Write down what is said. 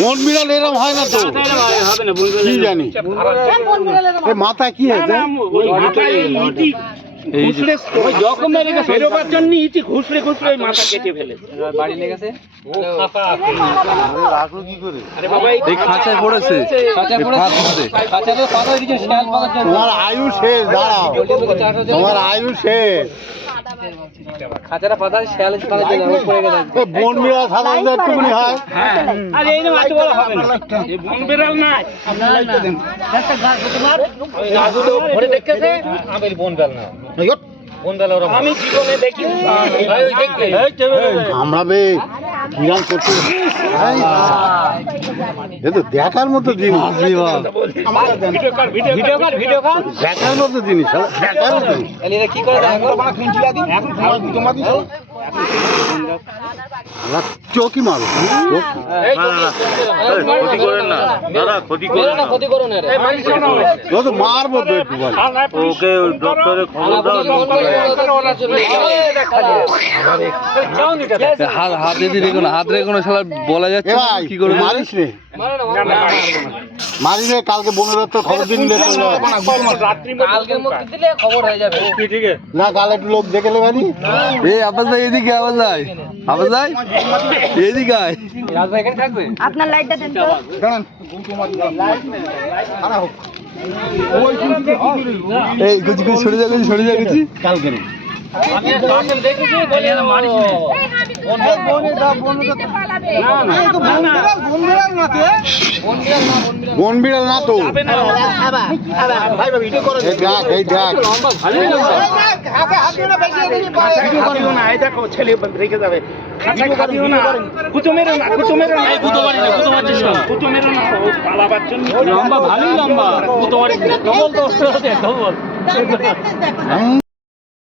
বন বিড়াল এরকম হয় না তো, কি জানি মাথায় কি হয়েছে? খাঁচায় পড়েছে, তোমার আয়ু শেষ, দাঁড়াও, তোমার আয়ু শেষ। খাঁচাটা পাতা শিয়াল পড়ে গেছে। বন বিড়াল সাধারণত একটুখানি হয়। বন বিড়াল নাই আমি জীবনে দেখি আমরা বে বিড়াল করতে দেখার মতো জিনিস, দেখার মতো জিনিস, দেখার মতো কি করে চৌকি মারো, মারবো তো একটু ওকে ডক্টরে খবর হাত রেখে শালা বলা যাচ্ছে কি করে মারিস রে, মারিস রে, কালকে বনের দপ্তর খবর দিন খবর হয়ে যাবে না, কাল একটু লোক দেখে নেবেনি। এই আবাস ভাই এদিকে, আবাস ভাই, আবাস ভাই এদিকে আয়। আপনার লাইটটা দেন তো। এই কুচি কুচি সরে যা, কুচি সরে যা, কুচি কালকে বন বিড়াল না তো, এই দেখ দেখো ছেলে রেখে যাবে পালাবার জন্য লম্বা, ভালোই লম্বা।